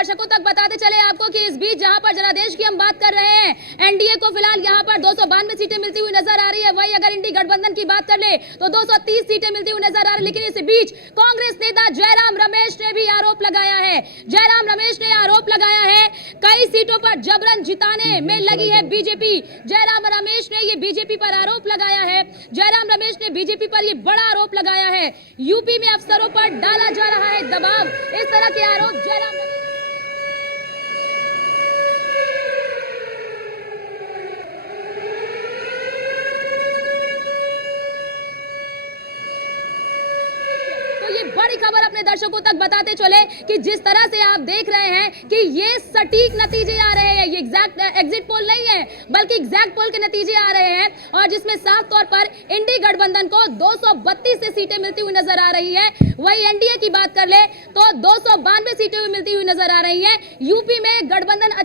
दर्शकों तक बताते चले आपको कि इस बीच जहां पर जनादेश की हम बात कर रहे हैं, एनडीए को फिलहाल यहां पर 292 सीटें मिलती हुई नजर आ रही है। वहीं अगर इंडी गठबंधन की बात कर ले तो 230 सीटें मिलती हुई नजर आ रही है। लेकिन इस बीच कांग्रेस नेता जयराम रमेश ने भी आरोप लगाया है। जयराम रमेश ने आरोप लगाया है कई सीटों पर जबरन जिताने में लगी है बीजेपी। जयराम रमेश ने ये बीजेपी पर आरोप लगाया है। जयराम रमेश ने बीजेपी पर ये बड़ा आरोप लगाया है। यूपी में अफसरों पर डाला जा रहा है दबाव, इस तरह के आरोप जयराम रमेश। बड़ी खबर अपने दर्शकों तक बताते चले कि जिस तरह से आप देख रहे हैं कि ये सटीक नतीजे आ रहे हैं, ये एग्जैक्ट एग्जिट पोल नहीं है बल्कि एग्जैक्ट पोल के नतीजे आ रहे हैं, और जिसमें साफ तौर पर इंडी गठबंधन को 232 से सीटें मिलती हुई नजर आ रही है। वही एनडीए की बात कर ले तो 292 सीटें मिलती हुई नजर आ रही है। यूपी में गठबंधन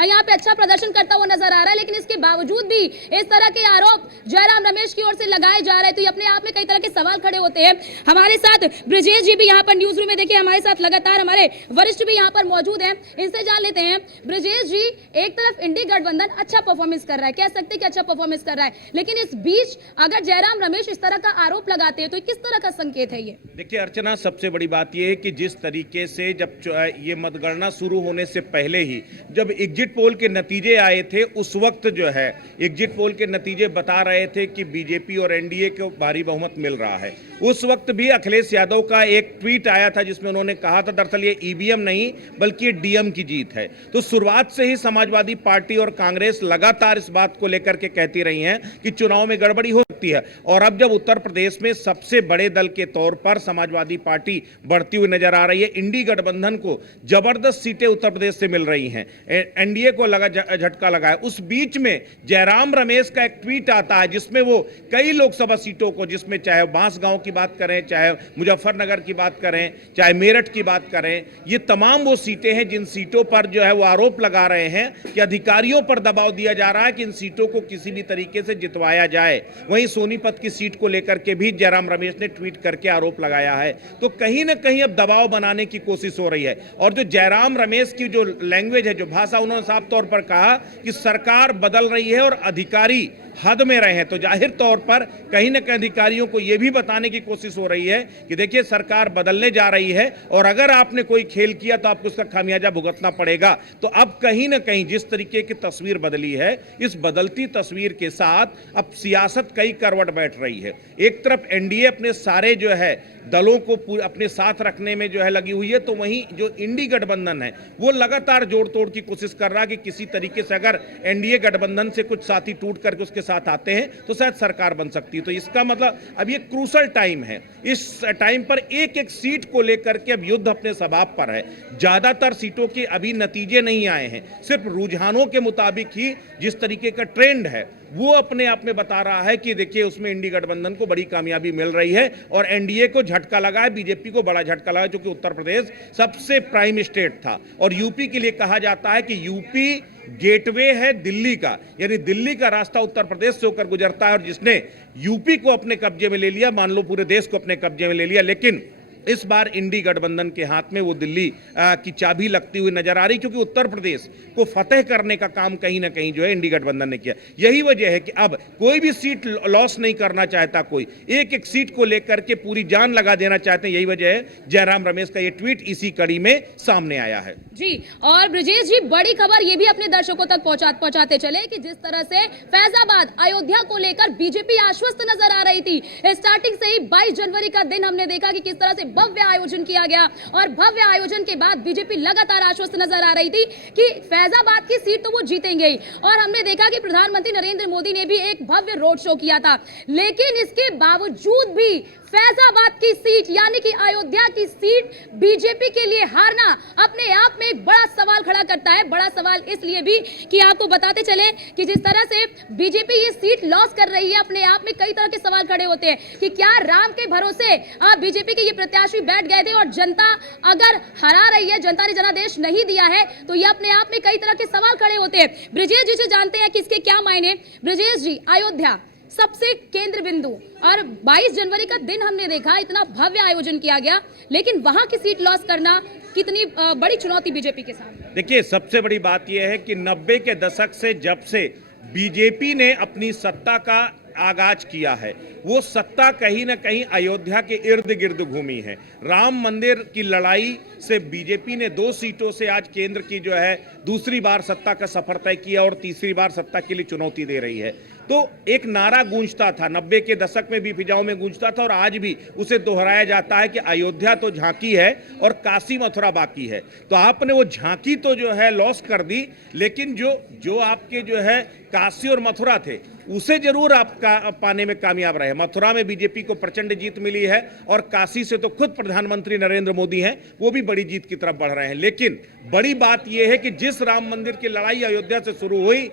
यहाँ पे अच्छा प्रदर्शन करता हुआ नजर आ रहा है, लेकिन इसके बावजूद भी इस तरह के आरोप जयराम रमेश की ओर से लगाए जा रहे हैं, तो ये अपने आप में कई तरह के सवाल खड़े होते हैं। हमारे साथ ब्रजेश जी भी यहाँ पर न्यूज रूम में देखिए हमारे साथ लगातार हमारे वरिष्ठ भी यहाँ पर मौजूद हैं, इनसे जान लेते हैं। ब्रजेश जी, एक तरफ इंडी गठबंधन अच्छा परफॉर्मेंस कर रहा है, कह सकते हैं कि अच्छा परफॉर्मेंस कर रहा है, लेकिन इस बीच अगर जयराम रमेश इस तरह का आरोप लगाते हैं तो किस तरह का संकेत है ये? देखिए अर्चना, सबसे बड़ी बात यह है कि जिस तरीके से जब ये मतगणना शुरू होने से पहले ही जब एग्जिट पोल के नतीजे आए थे, उस वक्त जो है एग्जिट पोल के नतीजे बता रहे थे कि बीजेपी और एनडीए को भारी बहुमत मिल रहा है। उस वक्त भी अखिलेश यादव का एक ट्वीट आया था जिसमें उन्होंने कहा था दरअसल ये ईवीएम नहीं बल्कि ये डीएम की जीत है। तो शुरुआत से ही समाजवादी पार्टी और कांग्रेस लगातार इस बात को लेकर के कहती रही हैं कि चुनाव में गड़बड़ी हो सकती है, और अब जब उत्तर प्रदेश में सबसे बड़े दल के तौर पर समाजवादी पार्टी बढ़ती हुई नजर आ रही है, इंडी गठबंधन को जबरदस्त सीटें उत्तर प्रदेश से मिल रही हैं, एनडीए को झटका लगा है। उस बीच में जयराम रमेश का एक ट्वीट आता है जिसमें वो कई लोकसभा सीटों को, जिसमें चाहे बांसगांव की बात करें, चाहे मुजफ्फरनगर की बात करें, चाहे मेरठ की बात करें, ये तमाम वो सीटें हैं जिन सीटों पर जो है वो आरोप लगा रहे हैं कि अधिकारियों पर दबाव दिया जा रहा है कि इन सीटों को किसी भी तरीके से जितवाया जाए। वहीं सोनीपत की सीट को लेकर के भी जयराम रमेश ने ट्वीट करके आरोप लगाया है। तो कहीं ना कहीं अब दबाव बनाने की कोशिश हो रही है, और जो जयराम रमेश की जो लैंग्वेज है, जो भाषा, उन्होंने साफ तौर पर कहा कि सरकार बदल रही है और अधिकारी हद में रहे हैं। तो जाहिर तौर पर कहीं न कहीं अधिकारियों को यह भी बताने की कोशिश हो रही है कि देखिए सरकार बदलने जा रही है, और अगर आपने कोई खेल किया तो आपको उसका खामियाजा भुगतना पड़ेगा। तो अब कहीं न कहीं जिस तरीके की तस्वीर बदली है, इस बदलती तस्वीर के साथ अब सियासत कई करवट बैठ रही है। एक तरफ एनडीए अपने सारे जो है दलों को अपने साथ रखने में जो है लगी हुई है, तो वहीं जो इंडी गठबंधन है वो लगातार जोड़ तोड़ की कोशिश कर रहा है कि किसी तरीके से अगर एनडीए गठबंधन से कुछ साथी टूट करके उसके साथ आते हैं तो शायद सरकार बन सकती है। तो इसका मतलब अब ये क्रूशल टाइम है, इस टाइम पर एक एक सीट को लेकर के अब युद्ध अपने सबाब पर है। ज्यादातर सीटों के अभी नतीजे नहीं आए हैं, सिर्फ रुझानों के मुताबिक ही जिस तरीके का ट्रेंड है वो अपने आप में बता रहा है कि देखिए उसमें इंडी गठबंधन को बड़ी कामयाबी मिल रही है, और एनडीए को झटका लगा है, बीजेपी को बड़ा झटका लगा है, क्योंकि उत्तर प्रदेश सबसे प्राइम स्टेट था। और यूपी के लिए कहा जाता है कि यूपी गेटवे है दिल्ली का, यानी दिल्ली का रास्ता उत्तर प्रदेश से होकर गुजरता है, और जिसने यूपी को अपने कब्जे में ले लिया, मान लो पूरे देश को अपने कब्जे में ले लिया। लेकिन इस बार इंडी गठबंधन के हाथ में वो दिल्ली की चाबी लगती हुई नजर आ रही, क्योंकि उत्तर प्रदेश को फतेह करने का काम कहीं ना कहीं जो है इंडी गठबंधन ने किया। यही वजह है कि अब कोई भी सीट लॉस नहीं करना चाहता, कोई एक एक सीट को लेकर के पूरी जान लगा देना चाहते हैं। यही वजह है जयराम रमेश का ये ट्वीट इसी कड़ी में सामने आया है। जी, और ब्रजेश जी, बड़ी खबर ये भी अपने दर्शकों तक पहुंचाते चले कि जिस तरह से फैजाबाद अयोध्या को लेकर बीजेपी आश्वस्त नजर आ रही थी। स्टार्टिंग से ही 22 जनवरी का दिन हमने देखा कि किस तरह से भव्य आयोजन किया गया, और भव्य आयोजन के बाद बीजेपी लगातार आश्वस्त नजर आ रही थी कि फैजाबाद की सीट तो वो जीतेंगे ही। और हमने देखा कि प्रधानमंत्री नरेंद्र मोदी ने भी एक भव्य रोड शो किया था, लेकिन इसके बावजूद भी फैजाबाद की सीट यानी कि अयोध्या की सीट बीजेपी के लिए हारना अपने आप में एक बड़ा सवाल खड़ा करता है। बड़ा सवाल इसलिए भी कि आपको बताते चले कि जिस तरह से बीजेपी ये सीट लॉस कर रही है, अपने आप में कई तरह के सवाल खड़े होते हैं कि क्या राम के भरोसे बीजेपी के ये प्रत्याशी बैठ गए थे, और जनता अगर हरा रही है, जनता ने जनादेश नहीं दिया है, तो ये अपने आप में कई तरह के सवाल खड़े होते हैं। ब्रजेश जी से जानते हैं कि इसके क्या मायने। ब्रजेश जी, अयोध्या सबसे केंद्र बिंदु, और 22 जनवरी का दिन हमने देखा इतना भव्य आयोजन किया गया, लेकिन वहां की सीट लॉस करना कितनी बड़ी चुनौती बीजेपी के सामने? देखिए, सबसे बड़ी बात यह है कि 90 के दशक से जब से बीजेपी ने अपनी सत्ता का आगाज किया है, वो सत्ता कहीं ना कहीं अयोध्या के इर्द गिर्द घूमी है। राम मंदिर की लड़ाई से बीजेपी ने 2 सीटों से आज केंद्र की जो है दूसरी बार सत्ता का सफर तय किया और तीसरी बार सत्ता के लिए चुनौती दे रही है। तो एक नारा गूंजता था, 90 के दशक में भी फिजाओं में गूंजता था और आज भी उसे दोहराया जाता है कि अयोध्या तो झांकी है और काशी मथुरा बाकी है। तो आपने वो झांकी तो जो है लॉस कर दी, लेकिन जो आपके जो है काशी और मथुरा थे उसे जरूर आप पाने में कामयाब रहे। मथुरा में बीजेपी को प्रचंड जीत मिली है और काशी से तो खुद प्रधानमंत्री नरेंद्र मोदी हैं, वो भी बड़ी जीत की तरफ बढ़ रहे हैं। लेकिन बड़ी बात यह है कि जिस राम मंदिर की लड़ाई अयोध्या से शुरू हुई,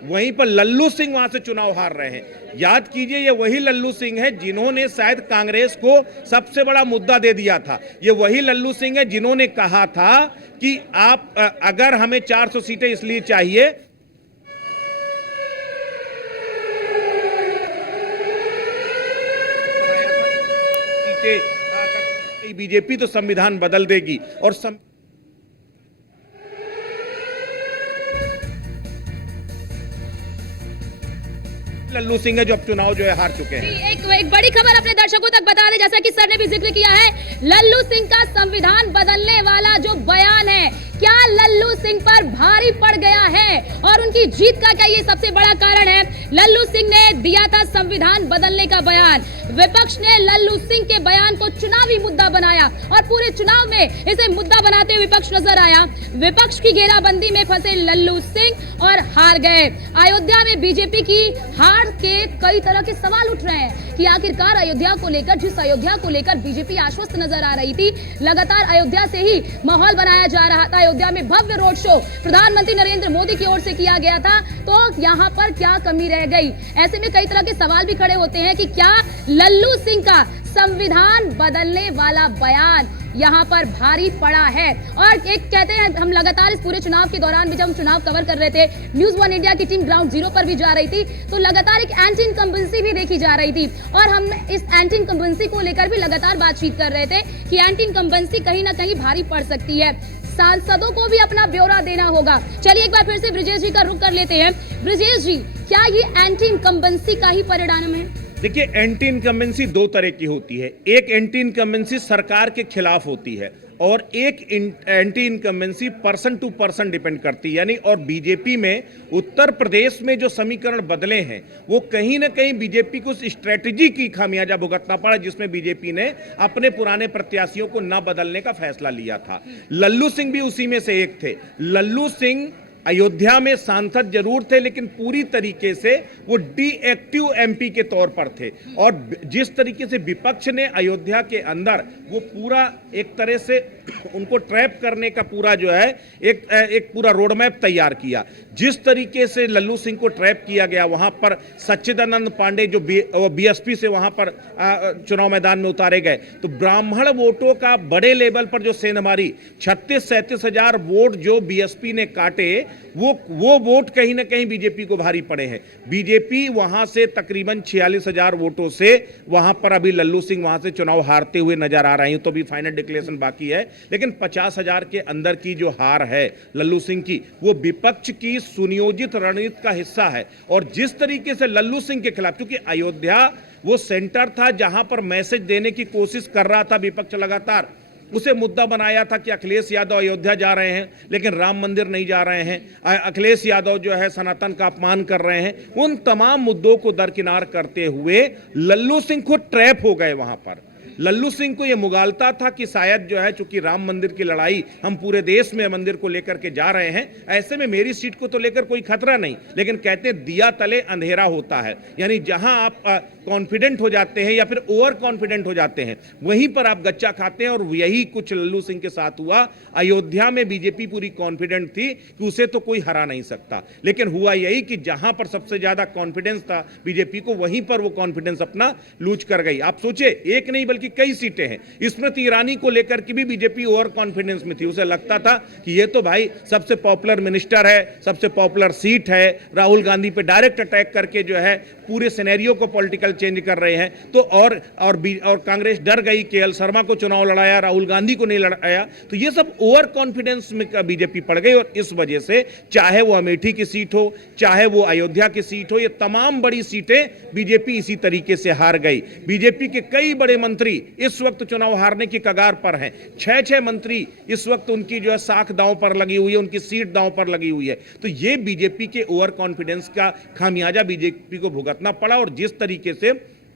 वहीं पर लल्लू सिंह वहां से चुनाव हार रहे हैं। याद कीजिए, ये वही लल्लू सिंह है जिन्होंने शायद कांग्रेस को सबसे बड़ा मुद्दा दे दिया था। ये वही लल्लू सिंह है जिन्होंने कहा था कि आप अगर हमें 400 सीटें इसलिए चाहिए बीजेपी तो संविधान बदल देगी और लल्लू सिंह है जो अब चुनाव जो है हार चुके हैं। एक बड़ी खबर अपने दर्शकों तक बता दें, जैसा कि सर ने भी जिक्र किया है, लल्लू सिंह का संविधान बदलने वाला जो बयान है, क्या लल्लू सिंह पर भारी पड़ गया है और उनकी जीत का क्या ये सबसे बड़ा कारण है? लल्लू सिंह ने दिया था संविधान बदलने का बयान, विपक्ष ने लल्लू सिंह के बयान को चुनावी मुद्दा बनाया और पूरे चुनाव में इसे मुद्दा बनाते हुए विपक्ष नजर आया। विपक्ष की घेराबंदी में फंसे लल्लू सिंह और हार गए। अयोध्या में बीजेपी की हार के कई तरह के सवाल उठ रहे हैं कि आखिरकार अयोध्या को लेकर, जिस अयोध्या को लेकर बीजेपी आश्वस्त नजर आ रही थी, लगातार अयोध्या से ही माहौल बनाया जा रहा था। अयोध्या में भव्य रोड शो प्रधानमंत्री नरेंद्र मोदी की ओर से किया गया था, तो यहाँ पर क्या कमी रह गई? ऐसे में कई तरह के सवाल भी खड़े होते हैं कि क्या लल्लू सिंह का संविधान बदलने वाला बयान यहाँ पर भारी पड़ा है? और एक कहते हैं, हम लगातार इस पूरे चुनाव के दौरान भी जब हम चुनाव कवर कर रहे थे, न्यूज़ 1 इंडिया की टीम ग्राउंड जीरो पर भी जा रही थी, तो लगातार एक एंटी इनकम्बेंसी भी देखी जा रही थी और हम इस एंटी इनकम्बेंसी को लेकर भी लगातार बातचीत कर रहे थे कि एंटी इनकम्बेंसी कहीं ना कहीं भारी पड़ सकती है। सांसदों को भी अपना ब्यौरा देना होगा। चलिए एक बार फिर से ब्रिजेश जी का रुख कर लेते हैं। ब्रिजेश जी, क्या ये एंटी इनकम्बेंसी का ही परिणाम है? देखिए, एंटी इनकम्बेंसी 2 तरह की होती है। एक एंटी इनकम्बेंसी सरकार के खिलाफ होती है और एक anti incumbency person to person depend करती है। यानी और बीजेपी में उत्तर प्रदेश में जो समीकरण बदले हैं वो कहीं ना कहीं बीजेपी को उस स्ट्रेटजी की खामियाजा भुगतना पड़ा जिसमें बीजेपी ने अपने पुराने प्रत्याशियों को न बदलने का फैसला लिया था। लल्लू सिंह भी उसी में से एक थे। लल्लू सिंह अयोध्या में सांसद जरूर थे, लेकिन पूरी तरीके से वो डीएक्टिव एमपी के तौर पर थे और जिस तरीके से विपक्ष ने अयोध्या के अंदर वो पूरा एक तरह से उनको ट्रैप करने का पूरा जो है एक पूरा रोड मैप तैयार किया। जिस तरीके से लल्लू सिंह को ट्रैप किया गया, वहां पर सच्चिदानंद पांडे जो बीएसपी से वहां पर चुनाव मैदान में उतारे गए, तो ब्राह्मण वोटों का बड़े लेवल पर जो सेंधमारी 36-37 हजार वोट जो बीएसपी ने काटे, वो वोट कहीं ना कहीं बीजेपी को भारी पड़े हैं। बीजेपी वहां से तकरीबन 46,000 वोटों से वहां पर अभी लल्लू सिंह वहां से चुनाव हारते हुए नजर आ रहे हैं। तो भी फाइनल डिक्लेरेशन बाकी है, लेकिन 50,000 के अंदर की जो हार है लल्लू सिंह की, वो विपक्ष की सुनियोजित रणनीति का हिस्सा है। और जिस तरीके से लल्लू सिंह के खिलाफ, क्योंकि अयोध्या वो सेंटर था जहां पर मैसेज देने की कोशिश कर रहा था विपक्ष, लगातार उसे मुद्दा बनाया था कि अखिलेश यादव अयोध्या जा रहे हैं लेकिन राम मंदिर नहीं जा रहे हैं, अखिलेश यादव जो है सनातन का अपमान कर रहे हैं। उन तमाम मुद्दों को दरकिनार करते हुए लल्लू सिंह खुद ट्रैप हो गए वहां पर। लल्लू सिंह को यह मुगालता था कि शायद जो है, चूंकि राम मंदिर की लड़ाई हम पूरे देश में मंदिर को लेकर के जा रहे हैं, ऐसे में मेरी सीट को तो लेकर कोई खतरा नहीं, लेकिन कहते दिया तले अंधेरा होता है। यानी जहां आप कॉन्फिडेंट हो जाते हैं या फिर ओवर कॉन्फिडेंट हो जाते हैं, वहीं पर आप गच्चा खाते हैं। और यही कुछ लल्लू सिंह के साथ हुआ। अयोध्या में बीजेपी पूरी कॉन्फिडेंट थी कि उसे तो कोई हरा नहीं सकता, लेकिन हुआ यही कि जहां पर सबसे ज्यादा कॉन्फिडेंस था बीजेपी को, वहीं पर वो कॉन्फिडेंस अपना लूज कर गई। आप सोचिए, एक नहीं बल्कि की कई सीटें हैं। स्मृति ईरानी को लेकर के भी बीजेपी ओवर कॉन्फिडेंस में थी, उसे लगता था कि ये तो भाई सबसे पॉपुलर मिनिस्टर है, सबसे पॉपुलर सीट है, राहुल गांधी पे डायरेक्ट अटैक करके जो है पूरे सिनेरियो को पॉलिटिकल चेंज कर रहे हैं। तो और कांग्रेस डर गई, केएल शर्मा को चुनाव लड़ाया, राहुल गांधी को नहीं लड़ाया, तो ये सब ओवर कॉन्फिडेंस में बीजेपी पड़ गई। और इस वजह से चाहे वो अमेठी की सीट हो, चाहे वो अयोध्या की सीट हो, ये तमाम बड़ी सीटें बीजेपी इसी तरीके से हार गई। बीजेपी के कई बड़े मंत्री इस वक्त चुनाव हारने की कगार पर हैं। 6 मंत्री इस वक्त उनकी जो है साख दांव पर लगी हुई है, उनकी सीट दांव पर लगी हुई है। तो ये बीजेपी के ओवर कॉन्फिडेंस का खामियाजा बीजेपी को भुगतना पड़ा। और जिस तरीके से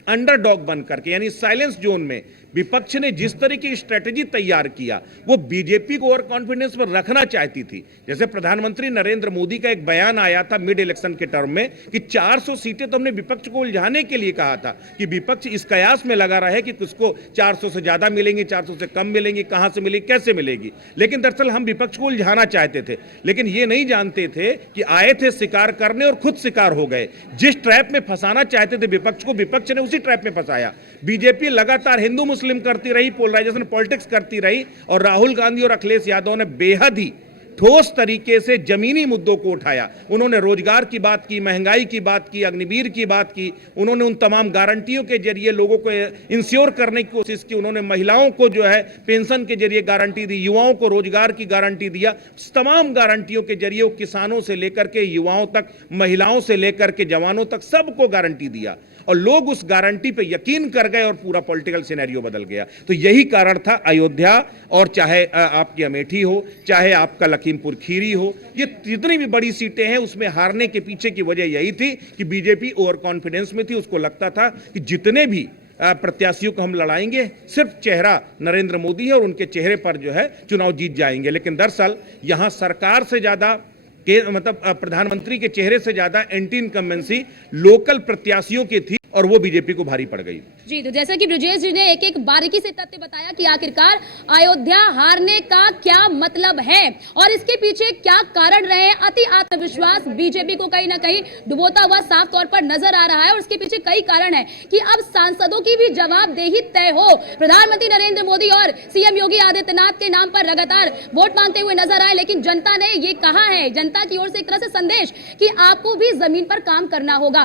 अंडरडॉग बन करके यानी साइलेंस जोन में विपक्ष ने जिस तरह की स्ट्रेटेजी तैयार किया, वो बीजेपी को ओवर कॉन्फिडेंस पर रखना चाहती थी। जैसे प्रधानमंत्री नरेंद्र मोदी का एक बयान आया था मिड इलेक्शन के टर्म में कि 400 सीटें तो हमने विपक्ष को उलझाने के लिए कहा था कि विपक्ष इस कयास में लगा रहे कि किसको 400 से ज्यादा मिलेंगी, 400 से कम मिलेंगी, कहां से मिलेगी, कैसे मिलेगी। लेकिन दरअसल हम विपक्ष को उलझाना चाहते थे, लेकिन ये नहीं जानते थे कि आए थे शिकार करने और खुद शिकार हो गए। जिस ट्रैप में फंसाना चाहते थे विपक्ष को, विपक्ष ने उसी ट्रैप में फंसाया। बीजेपी लगातार हिंदू मुस्लिम करती रही, पोलराइजेशन पॉलिटिक्स करती रही, और राहुल गांधी और अखिलेश यादव ने बेहद ही ठोस तरीके से जमीनी मुद्दों को उठाया। उन्होंने रोजगार की बात की, महंगाई की बात की, अग्निवीर की बात की। उन्होंने उन तमाम गारंटियों के जरिए लोगों को इंश्योर करने की कोशिश की। उन्होंने महिलाओं को जो है पेंशन के जरिए गारंटी दी, युवाओं को रोजगार की गारंटी दिया। तमाम गारंटियों के जरिए किसानों से लेकर के युवाओं तक, महिलाओं से लेकर के जवानों तक सबको गारंटी दिया, और लोग उस गारंटी पे यकीन कर गए और पूरा पॉलिटिकल सिनेरियो बदल गया। तो यही कारण था अयोध्या, और चाहे आपकी अमेठी हो, चाहे आपका लखीमपुर खीरी हो, ये जितनी भी बड़ी सीटें हैं उसमें हारने के पीछे की वजह यही थी कि बीजेपी ओवर कॉन्फिडेंस में थी। उसको लगता था कि जितने भी प्रत्याशियों को हम लड़ाएंगे, सिर्फ चेहरा नरेंद्र मोदी है और उनके चेहरे पर जो है चुनाव जीत जाएंगे। लेकिन दरअसल यहां सरकार से ज्यादा प्रधानमंत्री के चेहरे से ज्यादा एंटी इनकम्बेंसी लोकल प्रत्याशियों की थी, और वो बीजेपी को भारी पड़ गई। जी, तो जैसा कि ब्रजेश जी ने एक एक बारीकी से तथ्य बताया कि आखिरकार अयोध्या हारने का क्या मतलब है और इसके पीछे क्या कारण रहे। अति आत्मविश्वास बीजेपी को कहीं ना कहीं डुबोता हुआ साफ तौर पर नजर आ रहा है, और इसके पीछे कई कारण है कि अब सांसदों की भी जवाबदेही तय हो। प्रधानमंत्री नरेंद्र मोदी और सीएम योगी आदित्यनाथ के नाम पर लगातार वोट मांगते हुए नजर आए, लेकिन जनता ने ये कहा है, जनता की ओर से एक तरह से संदेश कि आपको भी जमीन पर काम करना होगा।